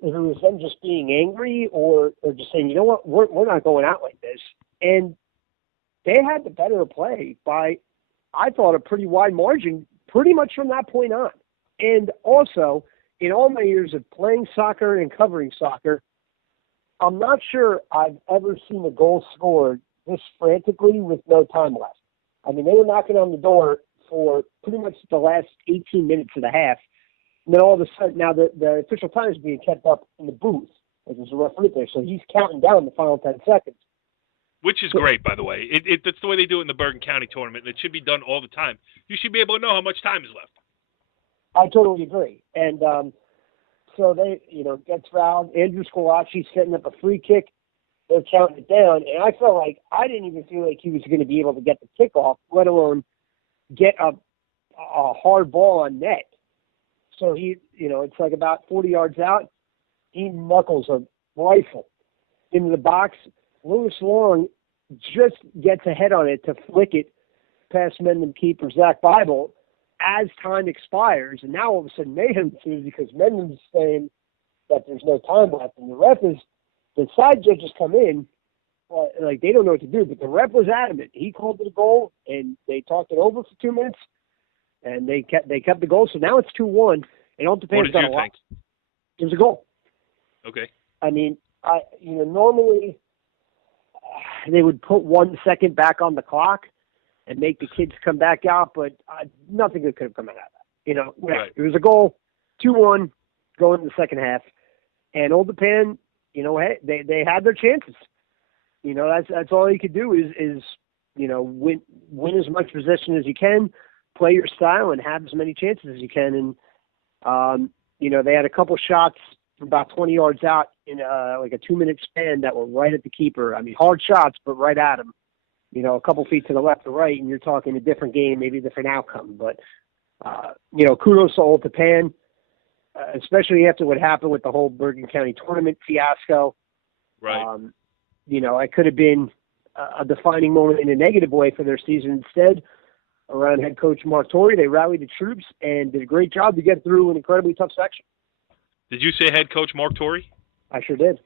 if it was them just being angry or just saying, you know what, we're not going out like this. And they had the better play by, I thought, a pretty wide margin pretty much from that point on. And also, in all my years of playing soccer and covering soccer, I'm not sure I've ever seen a goal scored this frantically with no time left. I mean, they were knocking on the door for pretty much the last 18 minutes of the half. And then all of a sudden, now the official time is being kept up in the booth. There's a referee there, so he's counting down the final 10 seconds. Which is great, by the way. That's the way they do it in the Bergen County tournament, and it should be done all the time. You should be able to know how much time is left. I totally agree. And so they, gets fouled. Andrew Scolacci's setting up a free kick. They're counting it down. And I felt like I didn't even feel like he was going to be able to get the kickoff, let alone get a hard ball on net. So he, it's like about 40 yards out. He knuckles a rifle into the box. Lewis Long just gets ahead on it to flick it past Mendham keeper Zach Bible as time expires. And now all of a sudden mayhem ensues because Mendham's saying that there's no time left. And the side judges come in, like they don't know what to do, but the ref was adamant. He called it a goal, and they talked it over for 2 minutes, and they kept the goal. So now it's 2-1, and Old Tappan's got a lot. It was a goal. Okay. I mean, normally they would put 1 second back on the clock and make the kids come back out, but nothing good could have come out of that. Right. It was a goal, 2-1, going in the second half, and Old Tappan, hey, they had their chances. That's all you could do is win as much possession as you can, play your style, and have as many chances as you can. And they had a couple shots from about 20 yards out in like a 2-minute span that were right at the keeper. I mean, hard shots, but right at him. A couple feet to the left or right, and you're talking a different game, maybe a different outcome. But kudos to Old Tappan, especially after what happened with the whole Bergen County tournament fiasco. Right. It could have been a defining moment in a negative way for their season. Instead, around head coach Mark Torrie, they rallied the troops and did a great job to get through an incredibly tough section. Did you say head coach Mark Torrie? I sure did.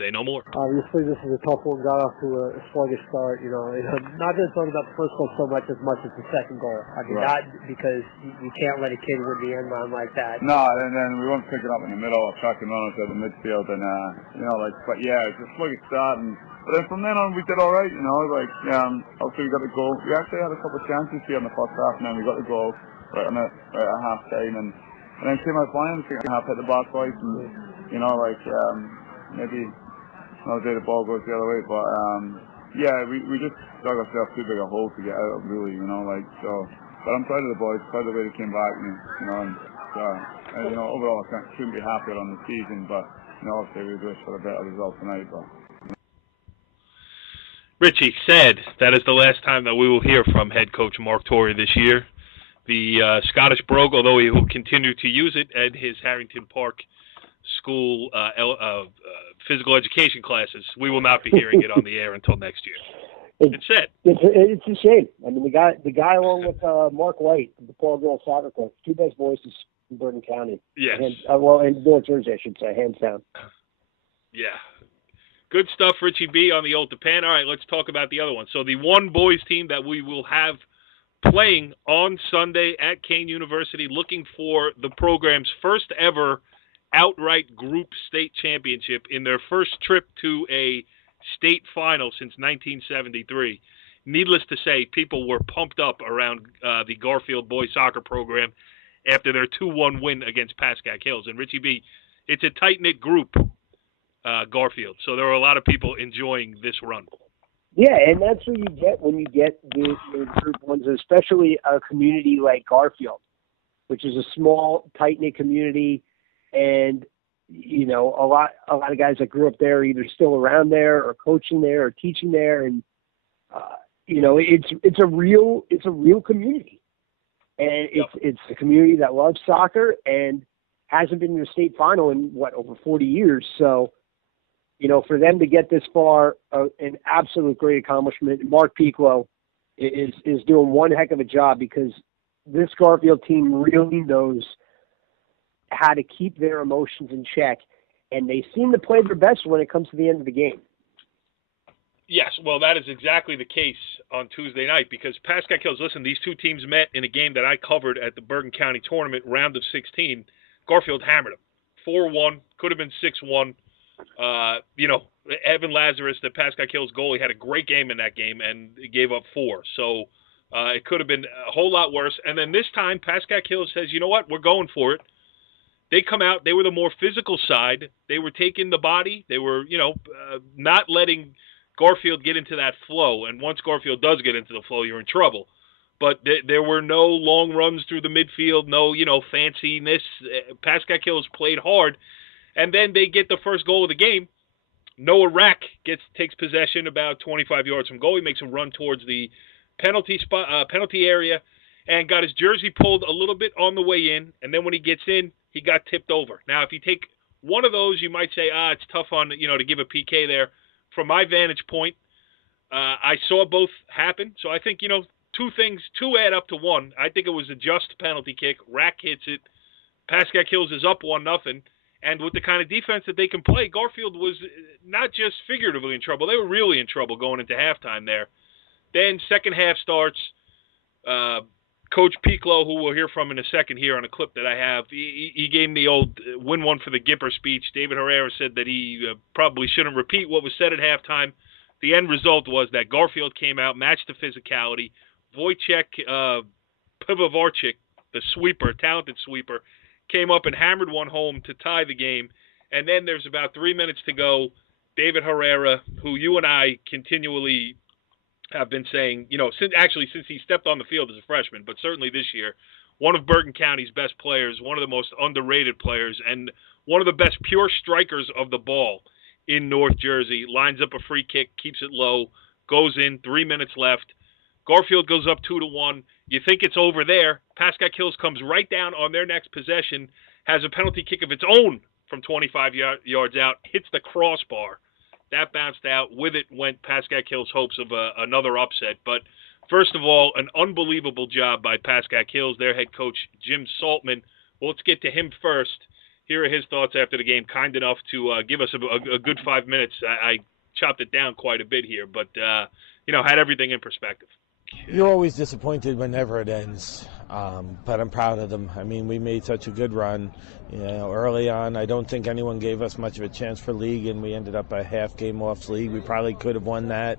Say no more. Obviously, this is a tough one. Got off to a sluggish start. Not just talking about the first goal so much as the second goal. I mean, not because you can't let a kid win the end line like that. No, and then we won't pick it up in the middle or track and run it to the midfield, and but yeah, it's a sluggish start. But then from then on, we did all right. Obviously we got the goal. We actually had a couple of chances here in the first half, and then we got the goal right at half time, and then came out flying. The second half hit the bar twice, and maybe another day the ball goes the other way. But we just dug ourselves too big a hole to get out of, really. So. But I'm proud of the boys, proud of the way they came back, and overall I couldn't be happier on the season. But obviously we wish for a better result tonight. But Richie said that is the last time that we will hear from head coach Mark Torrie this year. The Scottish brogue, although he will continue to use it at his Harrington Park school physical education classes, we will not be hearing it on the air until next year. It's sad. It's a shame. I mean, the guy along with Mark White, the Paul Girls Soccer Coach, two best voices in Bergen County. Yes. And, in North Jersey, I should say, hands down. Yeah. Good stuff, Richie B, on the Old Tappan. All right, let's talk about the other one. So the one boys team that we will have playing on Sunday at Kean University, looking for the program's first ever outright group state championship in their first trip to a state final since 1973. Needless to say, people were pumped up around the Garfield boys soccer program after their 2-1 win against Pascack Hills. And Richie B, it's a tight-knit group, Garfield. So there were a lot of people enjoying this run. Yeah, and that's what you get when you get the group ones, especially a community like Garfield, which is a small, tight-knit community. And, you know, a lot of guys that grew up there are either still around there or coaching there or teaching there. And, you know, it's a real community. And it's a community that loves soccer and hasn't been in a state final in, over 40 years. So, you know, for them to get this far, an absolute great accomplishment. Mark Piccolo is doing one heck of a job because this Garfield team really knows how to keep their emotions in check, and they seem to play their best when it comes to the end of the game. Yes, well, that is exactly the case on Tuesday night because Pascack Hills, listen, these two teams met in a game that I covered at the Bergen County tournament, round of 16. Garfield hammered them. 4-1, could have been 6-1. You know, Evan Lazarus, the Pascack Hills goalie, had a great game in that game and gave up 4. So it could have been a whole lot worse. And then this time, Pascack Hills says, you know what, we're going for it. They come out, they were the more physical side. They were taking the body. They were, you know, not letting Garfield get into that flow. And once Garfield does get into the flow, you're in trouble. But there were no long runs through the midfield, no, you know, fanciness. Pascack Hills played hard. And then they get the first goal of the game. Noah Rack takes possession about 25 yards from goal. He makes a run towards the penalty area and got his jersey pulled a little bit on the way in. And then when he gets in, he got tipped over. Now, if you take one of those, you might say, it's tough on, you know, to give a PK there. From my vantage point, I saw both happen. So I think, you know, two add up to one. I think it was a just penalty kick. Rack hits it. Pascack Hills is up 1-0. And with the kind of defense that they can play, Garfield was not just figuratively in trouble. They were really in trouble going into halftime there. Then second half starts. Coach Piccolo, who we'll hear from in a second here on a clip that I have, he gave me the old win one for the Gipper speech. David Herrera said that he probably shouldn't repeat what was said at halftime. The end result was that Garfield came out, matched the physicality. Wojciech Pivovarczyk, the sweeper, talented sweeper, came up and hammered one home to tie the game. And then there's about 3 minutes to go. David Herrera, who you and I continually have been saying, you know, since he stepped on the field as a freshman, but certainly this year, one of Bergen County's best players, one of the most underrated players, and one of the best pure strikers of the ball in North Jersey, lines up a free kick, keeps it low, goes in, 3 minutes left. Garfield goes up 2-1. You think it's over there. Pascack Hills comes right down on their next possession, has a penalty kick of its own from 25 yards out, hits the crossbar. That bounced out. With it went Pascack Hills' hopes of another upset. But first of all, an unbelievable job by Pascack Hills, their head coach, Jim Saltman. Well, let's get to him first. Here are his thoughts after the game. Kind enough to give us a good 5 minutes. I chopped it down quite a bit here, but, you know, had everything in perspective. You're always disappointed whenever it ends, but I'm proud of them. I mean, we made such a good run. You know, early on, I don't think anyone gave us much of a chance for league, and we ended up a half game off league. We probably could have won that.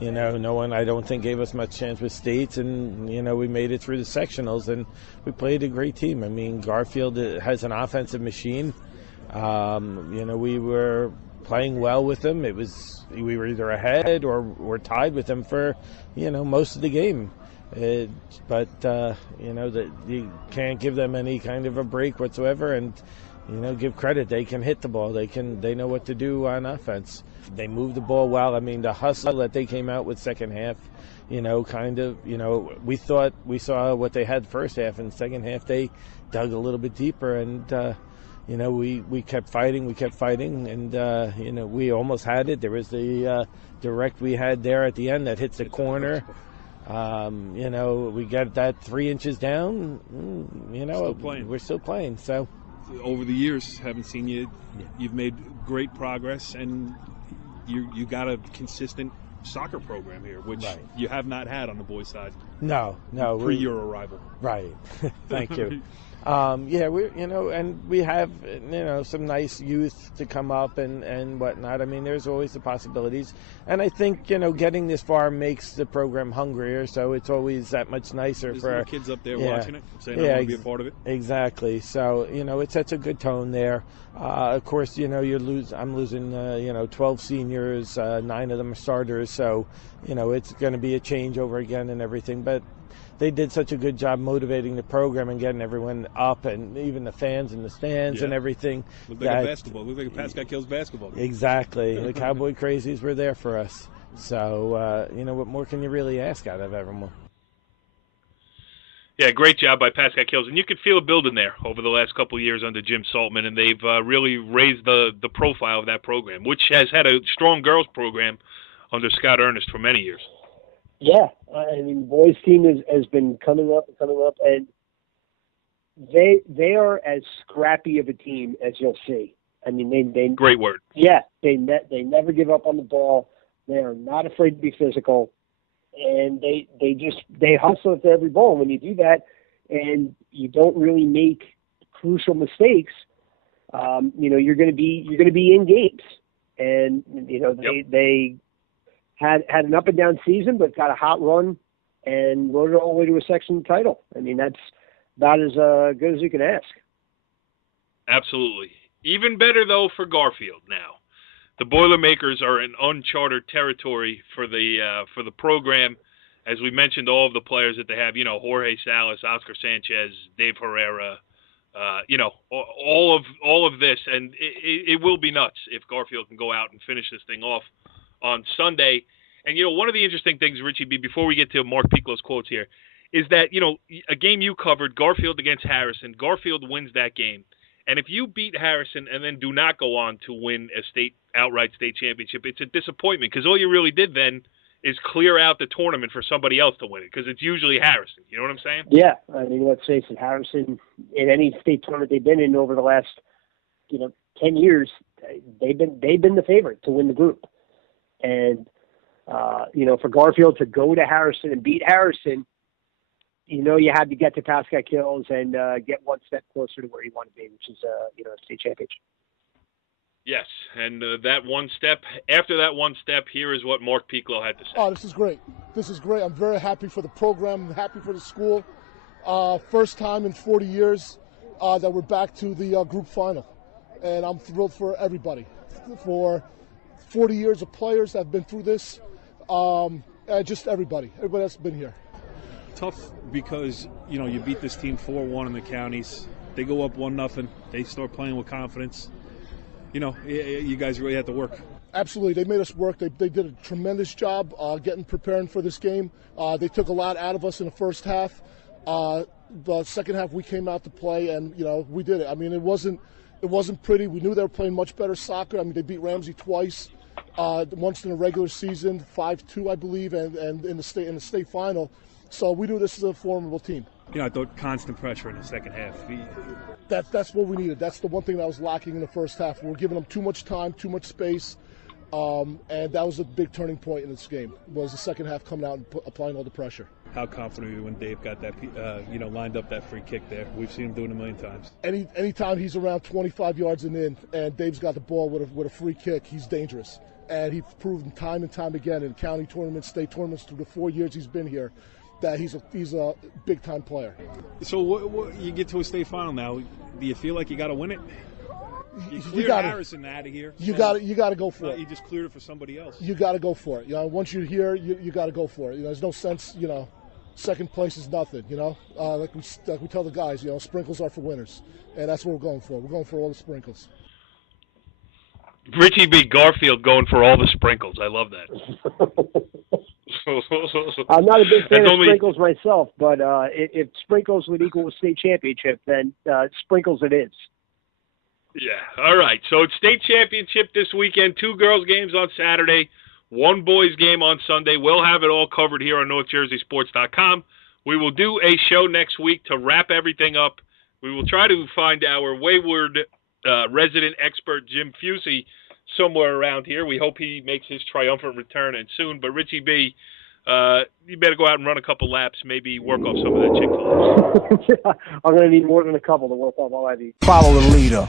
You know, no one, I don't think, gave us much chance with states, and, you know, we made it through the sectionals, and we played a great team. I mean, Garfield has an offensive machine. You know, we were playing well with them. We were either ahead or were tied with them for, you know, most of the game. But you know, that you can't give them any kind of a break whatsoever, and, you know, give credit. They can hit the ball. They know what to do on offense. They move the ball well. I mean, the hustle that they came out with second half, you know, kind of, you know, we thought we saw what they had first half, and second half they dug a little bit deeper, and we kept fighting, and we almost had it. There was the direct we had there at the end that hits the corner. We got that 3 inches down. We're still playing. So over the years, haven't seen you. You've made great progress, and you got a consistent soccer program here, which you have not had on the boys' side. No, pre your arrival. Right. Thank you. And we have, some nice youth to come up and whatnot. I mean, there's always the possibilities. And I think, getting this far makes the program hungrier, so it's always that much nicer There's for kids up there watching it, saying I want to be a part of it. Exactly. So, it sets a good tone there. Of course, I'm losing, 12 seniors, 9 of them are starters, so, it's going to be a changeover again and everything. But they did such a good job motivating the program and getting everyone up, and even the fans in the stands and everything. Looked like a basketball. Looked like a Pascack Hills basketball game. Exactly. The Cowboy Crazies were there for us. So, what more can you really ask out of everyone? Yeah, great job by Pascack Hills. And you could feel a building there over the last couple of years under Jim Saltman, and they've really raised the profile of that program, which has had a strong girls program under Scott Ernest for many years. Yeah, I mean, the boys' team has been coming up, and they are as scrappy of a team as you'll see. I mean, they great word. Yeah, they never give up on the ball. They are not afraid to be physical, and they hustle after every ball. And when you do that, and you don't really make crucial mistakes, you're going to be in games, and they had an up and down season, but got a hot run and rode it all the way to a section title. I mean, that's about as good as you can ask. Absolutely. Even better though for Garfield now. The Boilermakers are in uncharted territory for the program. As we mentioned, all of the players that they have, Jorge Salas, Oscar Sanchez, Dave Herrera, all of this, and it will be nuts if Garfield can go out and finish this thing off on Sunday. And, one of the interesting things, Richie B, before we get to Mark Picolo's quotes here, is that, a game you covered, Garfield against Harrison, Garfield wins that game. And if you beat Harrison and then do not go on to win a outright state championship, it's a disappointment, because all you really did then is clear out the tournament for somebody else to win it, because it's usually Harrison. You know what I'm saying? Yeah. I mean, let's face it, Harrison, in any state tournament they've been in over the last, 10 years, they've been the favorite to win the group. And, for Garfield to go to Harrison and beat Harrison, you had to get to Pascack Hills and get one step closer to where you want to be, which is, a state championship. Yes, and after that one step, here is what Mark Picolo had to say. Oh, this is great. I'm very happy for the program. I'm happy for the school. First time in 40 years that we're back to the group final. And I'm thrilled for everybody. For 40 years of players that have been through this, just everybody that's been here. Tough because, you beat this team 4-1 in the counties. They go up 1-0. They start playing with confidence. You guys really had to work. Absolutely. They made us work. They did a tremendous job preparing for this game. They took a lot out of us in the first half. The second half we came out to play, and, we did it. I mean, it wasn't pretty. We knew they were playing much better soccer. I mean, they beat Ramsey twice, once in the regular season, 5-2, I believe, and in the state final. So we knew this is a formidable team. I thought constant pressure in the second half. That's what we needed. That's the one thing that was lacking in the first half. We were giving them too much time, too much space, and that was a big turning point in this game, was the second half coming out and applying all the pressure. How confident were you when Dave got that, lined up that free kick there? We've seen him do it a million times. Anytime he's around 25 yards and in, and Dave's got the ball with a free kick, he's dangerous. And he's proven time and time again in county tournaments, state tournaments through the 4 years he's been here, that he's a big-time player. So what, you get to a state final now. Do you feel like you got to win it? You cleared Harrison out of here. You got to go for it. You just cleared it for somebody else. You got to go for it. Once you're here, you got to go for it. There's no sense. Second place is nothing. Like we tell the guys. Sprinkles are for winners, and that's what we're going for. We're going for all the sprinkles. Richie B. Garfield going for all the sprinkles. I love that. I'm not a big fan of sprinkles myself, but if sprinkles would equal a state championship, then sprinkles it is. Yeah. All right. So it's state championship this weekend. 2 girls games on Saturday, 1 boys game on Sunday. We'll have it all covered here on NorthJerseySports.com. We will do a show next week to wrap everything up. We will try to find our wayward resident expert, Jim Fusey, somewhere around here. We hope he makes his triumphant return and soon. But Richie B, you better go out and run a couple laps, maybe work off some of that Chick-fil-A. I'm going to need more than a couple to work off all I need. Follow the leader.